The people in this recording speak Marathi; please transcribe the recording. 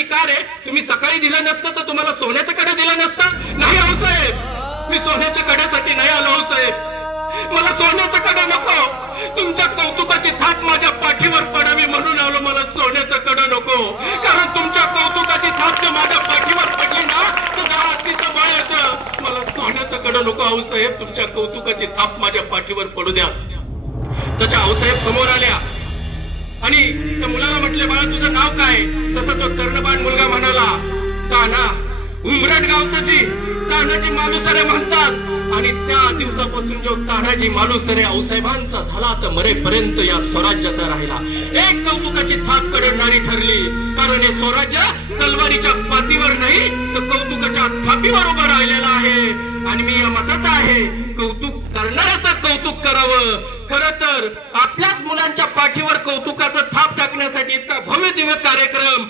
आणि का रे, तुम्ही सकाळी दिलं नसतं तर तुम्हाला सोन्याचं कडे दिलं नसतं? नाही आऊसाहेब, मी सोन्याच्या कड्यासाठी नाही आलो आऊसाहेब. मला सोन्याचं कडे नको. तुमच्या कौतुकाची थाप माझ्या पाठीवर पडावी म्हणून आलो. मला सोन्याचं कडे नको, कारण तुमच्या कौतुकाची थाप जर माझ्या पाठीवर पडली ना तर 10 हत्तीचं बळ येतं. मला सोन्याचं कडे नको आऊसाहेब. तुमच्या कौतुकाची थाप माझ्या पाठीवर पडू द्या. तशा आऊसाहेब समोर आल्या आणि त्या मुलाला म्हटले, बाळा तुझं नाव काय? तसा तो कर्णबाण मुलगा म्हणाला, कान्हा. उमरट गावचं जी तानाजी मालुसरे म्हणतात. आणि त्या दिवसापासून जो तानाजी मालुसरे आऊसाहेबांचा झाला तर मरेपर्यंत या स्वराज्याचा राहिला. एक कौतुकाची थाप कडणारी ठरली, कारण हे स्वराज्य तलवारीच्या पातीवर नाही तर कौतुकाच्या थापीवर उभं राहिलेलं आहे. आणि मी या मताचा आहे, कौतुक करणाऱ्याचं कौतुक करावं. खर तर आपल्याच मुलांच्या पाठीवर कौतुकाचं थाप टाकण्यासाठी इतका भव्य दिव्य कार्यक्रम